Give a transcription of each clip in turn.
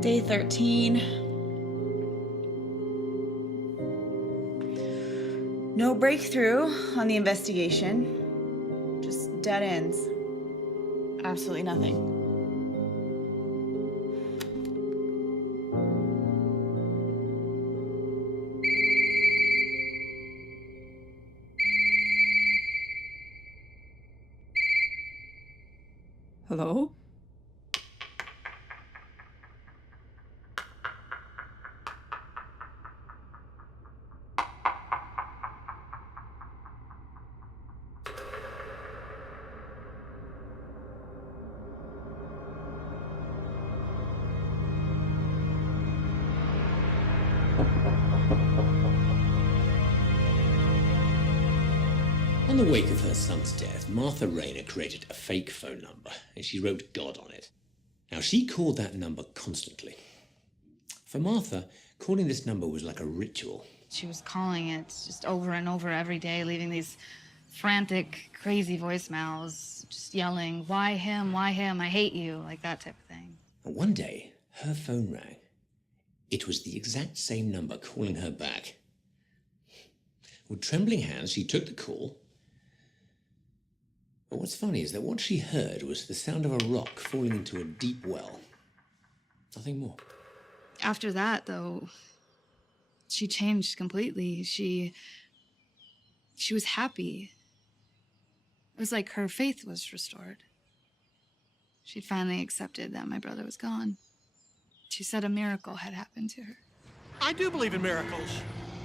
Day 13. No breakthrough on the investigation. Just dead ends. Absolutely nothing. Hello? On the wake of her son's death, Martha Rayner created a fake phone number, and she wrote God on it. Now, she called that number constantly. For Martha, calling this number was like a ritual. She was calling it just over and over every day, leaving these frantic, crazy voicemails, just yelling, why him, I hate you, like that type of thing. And one day, her phone rang. It was the exact same number calling her back. With trembling hands, she took the call. But what's funny is that what she heard was the sound of a rock falling into a deep well. Nothing more. After that, though, she changed completely. She was happy. It was like her faith was restored. She'd finally accepted that my brother was gone. She said a miracle had happened to her. I do believe in miracles.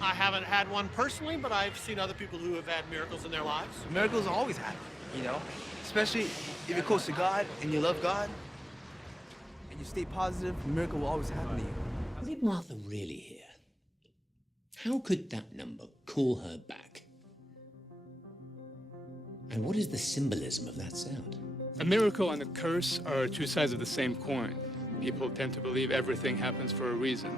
I haven't had one personally, but I've seen other people who have had miracles in their lives. Miracles always happen, you know? Especially if you're close to God and you love God and you stay positive, a miracle will always happen to you. What did Martha really hear? How could that number call her back? And what is the symbolism of that sound? A miracle and a curse are two sides of the same coin. People tend to believe everything happens for a reason.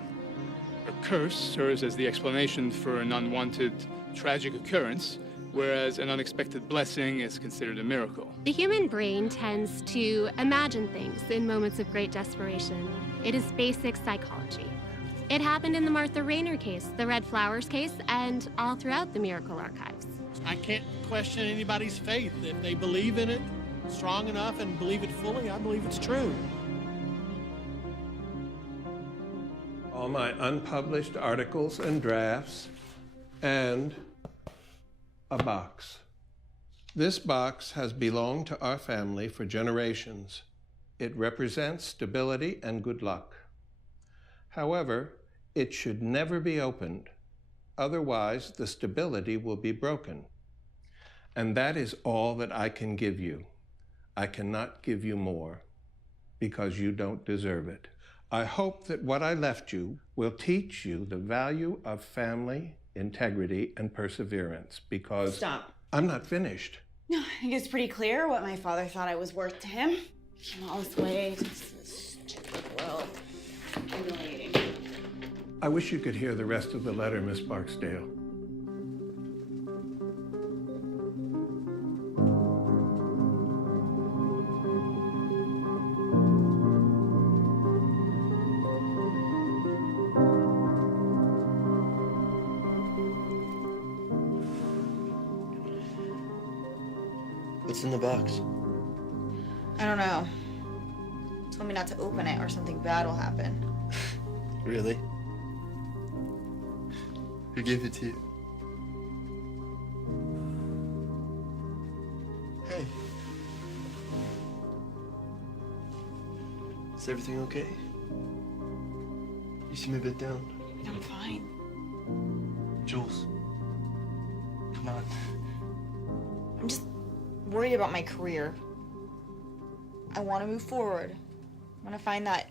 A curse serves as the explanation for an unwanted, tragic occurrence, whereas an unexpected blessing is considered a miracle. The human brain tends to imagine things in moments of great desperation. It is basic psychology. It happened in the Martha Rayner case, the Red Flowers case, and all throughout the Miracle Archives. I can't question anybody's faith. If they believe in it strong enough and believe it fully, I believe it's true. All my unpublished articles and drafts, and a box. This box has belonged to our family for generations. It represents stability and good luck. However, it should never be opened. Otherwise, the stability will be broken. And that is all that I can give you. I cannot give you more because you don't deserve it. I hope that what I left you will teach you the value of family, integrity, and perseverance because... Stop. I'm not finished. No, I think it's pretty clear what my father thought I was worth to him. Came all this way to this stupid world. Humiliating. I wish you could hear the rest of the letter, Miss Barksdale. What's in the box? I don't know. Told me not to open it or something bad will happen. Really? Who gave it to you? Hey. Is everything okay? You seem a bit down. I'm fine. Jules. Come on. I'm just worried about my career. I want to move forward. I want to find that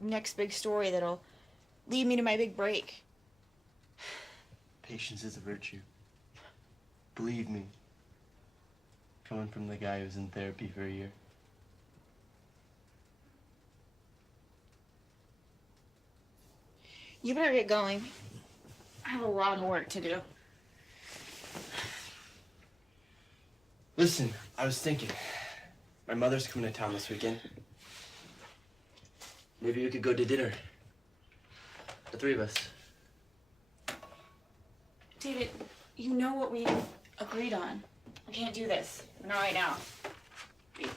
next big story that'll lead me to my big break. Patience is a virtue. Believe me. Coming from the guy who's in therapy for a year. You better get going. I have a lot of work to do. Listen, I was thinking. My mother's coming to town this weekend. Maybe we could go to dinner. The three of us. David, you know what we agreed on. I can't do this. Not right now.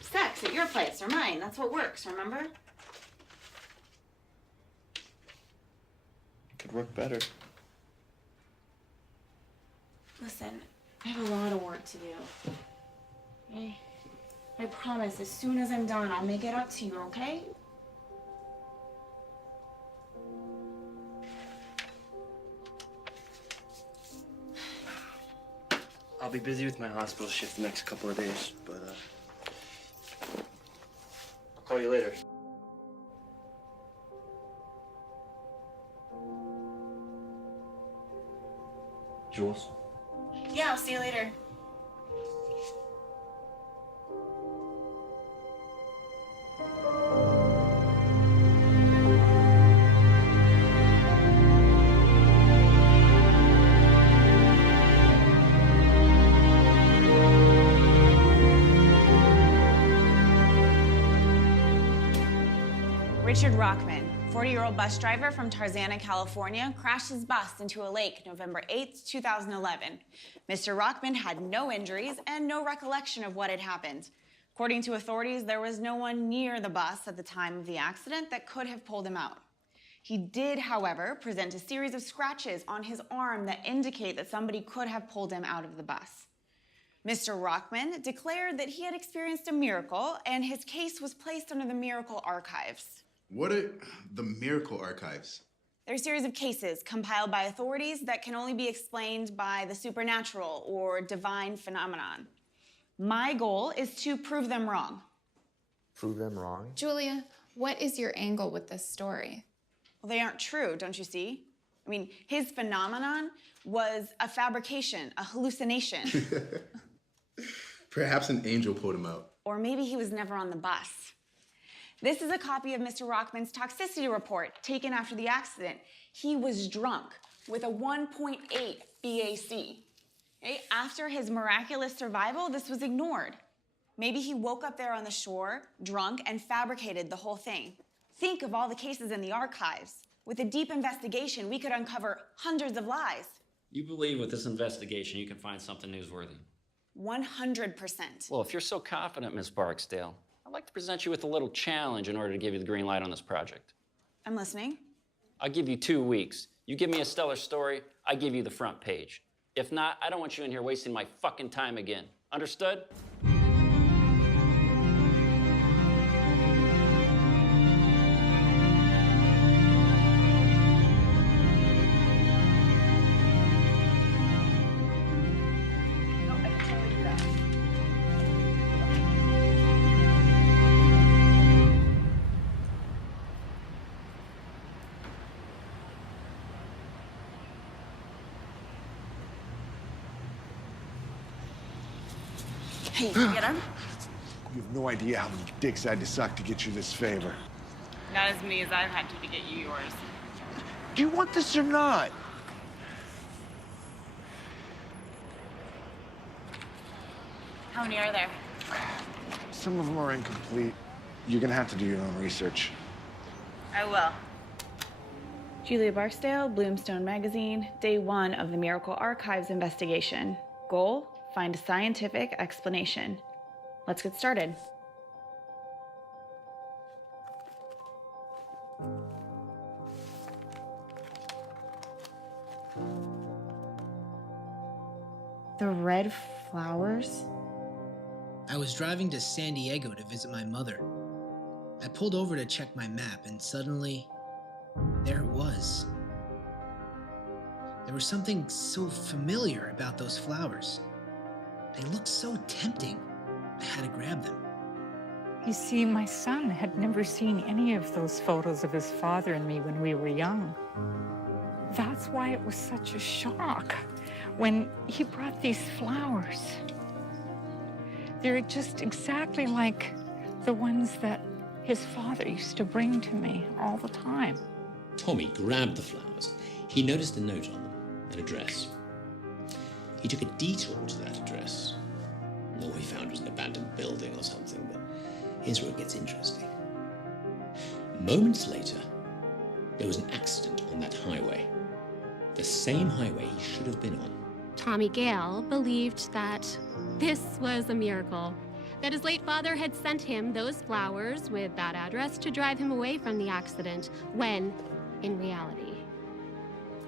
Sex at your place or mine. That's what works, remember? Could work better. Listen, I have a lot of work to do. Okay? I promise, as soon as I'm done, I'll make it up to you, okay? I'll be busy with my hospital shift the next couple of days, but I'll call you later. Jules? Yeah, I'll see you later. Richard Rockman, 40-year-old bus driver from Tarzana, California, crashed his bus into a lake November 8th, 2011. Mr. Rockman had no injuries and no recollection of what had happened. According to authorities, there was no one near the bus at the time of the accident that could have pulled him out. He did, however, present a series of scratches on his arm that indicate that somebody could have pulled him out of the bus. Mr. Rockman declared that he had experienced a miracle, and his case was placed under the Miracle Archives. What are the Miracle Archives? They're a series of cases compiled by authorities that can only be explained by the supernatural or divine phenomenon. My goal is to prove them wrong. Prove them wrong? Julia, what is your angle with this story? Well, they aren't true, don't you see? I mean, his phenomenon was a fabrication, a hallucination. Perhaps an angel pulled him out. Or maybe he was never on the bus. This is a copy of Mr. Rockman's toxicity report taken after the accident. He was drunk with a 1.8 BAC. Okay? After his miraculous survival, this was ignored. Maybe he woke up there on the shore, drunk, and fabricated the whole thing. Think of all the cases in the archives. With a deep investigation, we could uncover hundreds of lies. You believe with this investigation you can find something newsworthy? 100%. Well, if you're so confident, Miss Barksdale, I'd like to present you with a little challenge in order to give you the green light on this project. I'm listening. I'll give you 2 weeks. You give me a stellar story, I give you the front page. If not, I don't want you in here wasting my fucking time again. Understood? Hey, did you get him? You have no idea how many dicks I had to suck to get you this favor. Not as many as I've had to get you yours. Do you want this or not? How many are there? Some of them are incomplete. You're gonna have to do your own research. I will. Julia Barksdale, Bloomstone Magazine, day 1 of the Miracle Archives investigation. Goal, find a scientific explanation. Let's get started. The red flowers? I was driving to San Diego to visit my mother. I pulled over to check my map, and suddenly, there it was. There was something so familiar about those flowers. They looked so tempting. I had to grab them. You see, my son had never seen any of those photos of his father and me when we were young. That's why it was such a shock when he brought these flowers. They're just exactly like the ones that his father used to bring to me all the time. Tommy grabbed the flowers. He noticed a note on them, an address. He took a detour to that address. All he found was an abandoned building or something, but here's where it gets interesting. Moments later, there was an accident on that highway. The same highway he should have been on. Tommy Gale believed that this was a miracle, that his late father had sent him those flowers with that address to drive him away from the accident, when, in reality,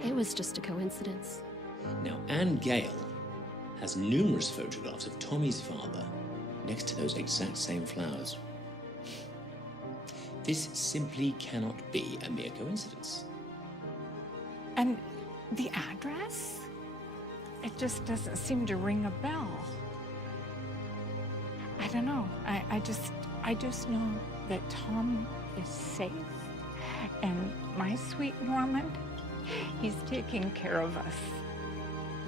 it was just a coincidence. Now, Anne Gale has numerous photographs of Tommy's father next to those exact same flowers. This simply cannot be a mere coincidence. And the address? It just doesn't seem to ring a bell. I don't know. I just know that Tom is safe. And my sweet Norman, he's taking care of us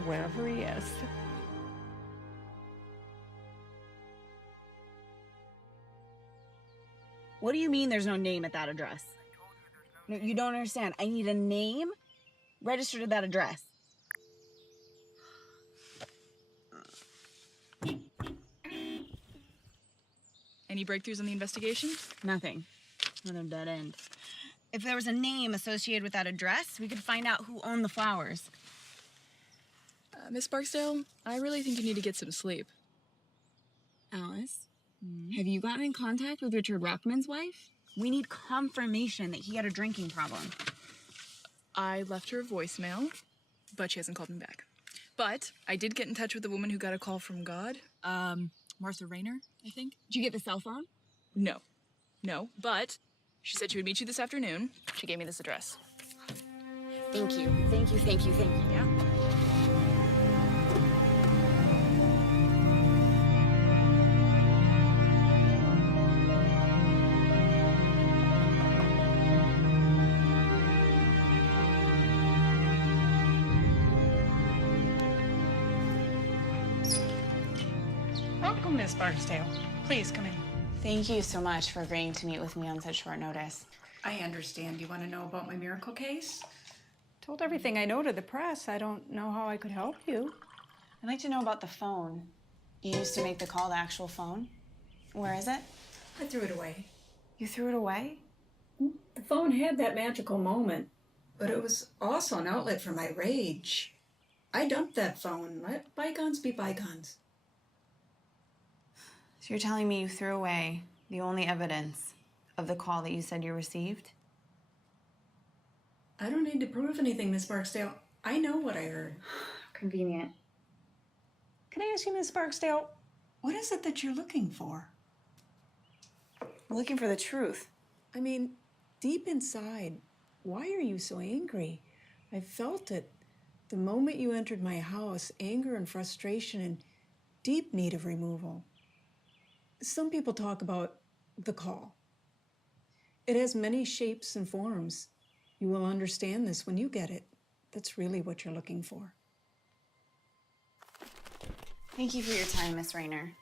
wherever he is. What do you mean there's no name at that address? No, you don't understand. I need a name registered to that address. Any breakthroughs on the investigation? Nothing. Another dead end. If there was a name associated with that address, we could find out who owned the flowers. Miss Barksdale, I really think you need to get some sleep. Alice, have you gotten in contact with Richard Rockman's wife? We need confirmation that he had a drinking problem. I left her a voicemail, but she hasn't called me back. But I did get in touch with the woman who got a call from God. Martha Rayner, I think. Did you get the cell phone? No, but she said she would meet you this afternoon. She gave me this address. Thank you, yeah? Welcome, Miss Barksdale. Please come in. Thank you so much for agreeing to meet with me on such short notice. I understand. You want to know about my miracle case? Told everything I know to the press. I don't know how I could help you. I'd like to know about the phone. You used to make the call, the actual phone. Where is it? I threw it away. You threw it away? The phone had that magical moment, but it was also an outlet for my rage. I dumped that phone. Let bygones be bygones. So you're telling me you threw away the only evidence of the call that you said you received? I don't need to prove anything, Miss Barksdale. I know what I heard. Convenient. Can I ask you, Miss Barksdale, what is it that you're looking for? I'm looking for the truth. I mean, deep inside, why are you so angry? I felt it. The moment you entered my house, anger and frustration and deep need of removal. Some people talk about the call. It has many shapes and forms. You will understand this when you get it. That's really what you're looking for. Thank you for your time, Miss Rayner.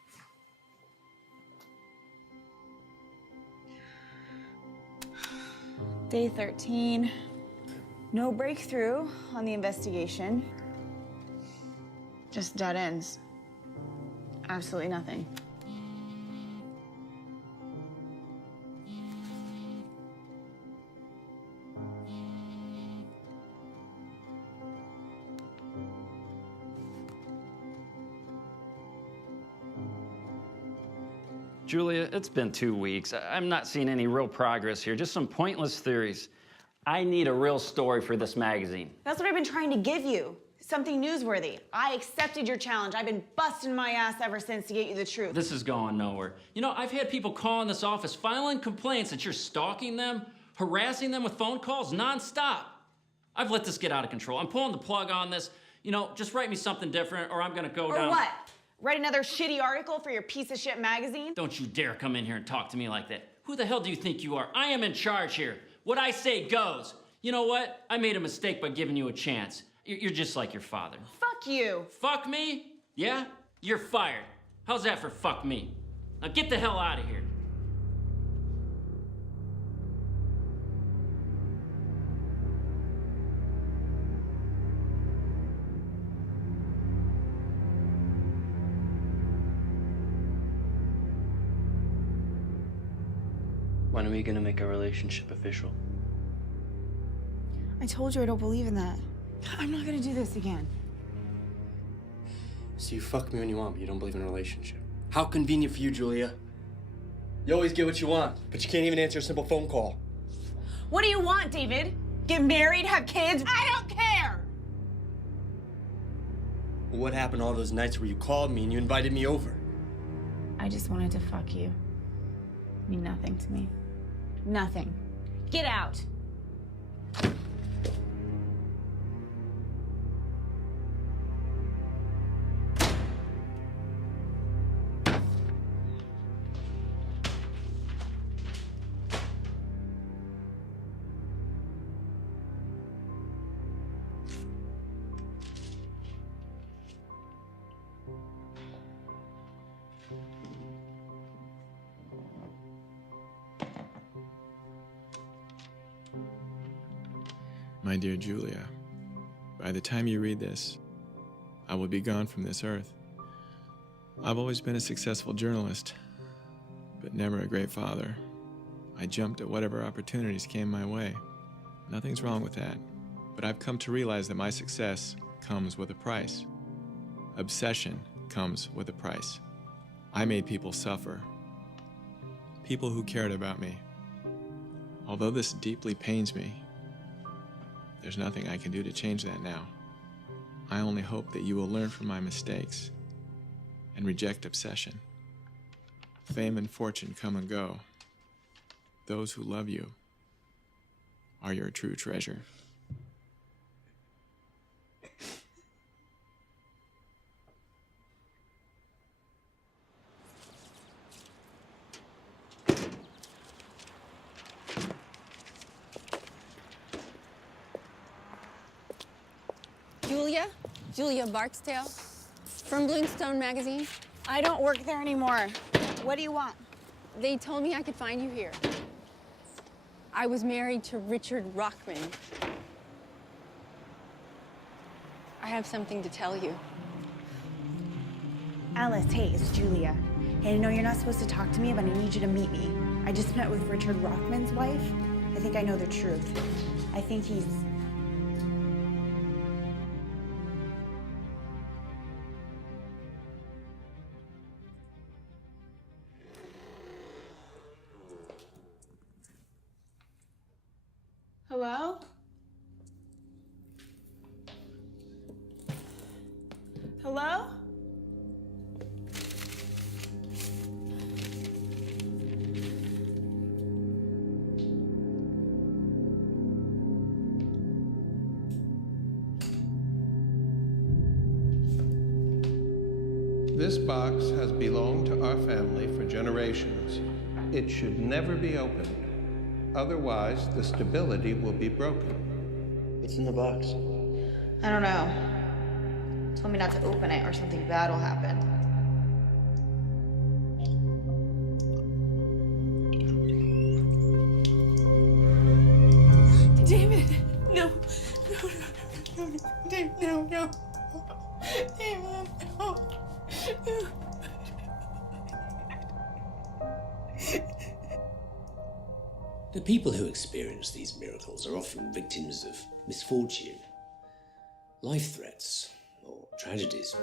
Day 13. No breakthrough on the investigation. Just dead ends. Absolutely nothing. Julia, it's been 2 weeks. I'm not seeing any real progress here, just some pointless theories. I need a real story for this magazine. That's what I've been trying to give you. Something newsworthy. I accepted your challenge. I've been busting my ass ever since to get you the truth. This is going nowhere. You know, I've had people call in this office filing complaints that you're stalking them, harassing them with phone calls nonstop. I've let this get out of control. I'm pulling the plug on this. You know, just write me something different or I'm gonna go down. Or what? Write another shitty article for your piece of shit magazine? Don't you dare come in here and talk to me like that. Who the hell do you think you are? I am in charge here. What I say goes. You know what? I made a mistake by giving you a chance. You're just like your father. Fuck you. Fuck me? Yeah? You're fired. How's that for fuck me? Now get the hell out of here. When are we gonna make our relationship official? I told you I don't believe in that. I'm not gonna do this again. So you fuck me when you want, but you don't believe in a relationship. How convenient for you, Julia. You always get what you want, but you can't even answer a simple phone call. What do you want, David? Get married, have kids? I don't care! Well, what happened all those nights where you called me and you invited me over? I just wanted to fuck you. Mean nothing to me. Nothing. Get out. My dear Julia, by the time you read this, I will be gone from this earth. I've always been a successful journalist, but never a great father. I jumped at whatever opportunities came my way. Nothing's wrong with that, but I've come to realize that my success comes with a price. Obsession comes with a price. I made people suffer. People who cared about me. Although this deeply pains me, there's nothing I can do to change that now. I only hope that you will learn from my mistakes and reject obsession. Fame and fortune come and go. Those who love you are your true treasure. Julia Barksdale from Bloomstone magazine. I don't work there anymore. What do you want? They told me I could find you here. I was married to Richard Rockman. I have something to tell you. Alice, hey, it's Julia. Hey, I know you're not supposed to talk to me, but I need you to meet me. I just met with Richard Rockman's wife. I think I know the truth. I think he's... Hello? Hello? This box has belonged to our family for generations. It should never be opened. Otherwise, the stability will be broken. What's in the box? I don't know. Told me not to open it or something bad will happen. David, no. David, no. David, no. The people who experience these miracles are often victims of misfortune, life threats, or tragedies.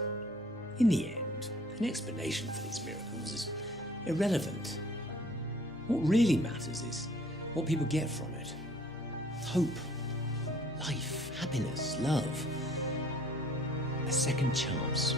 In the end, an explanation for these miracles is irrelevant. What really matters is what people get from it. Hope, life, happiness, love, a second chance.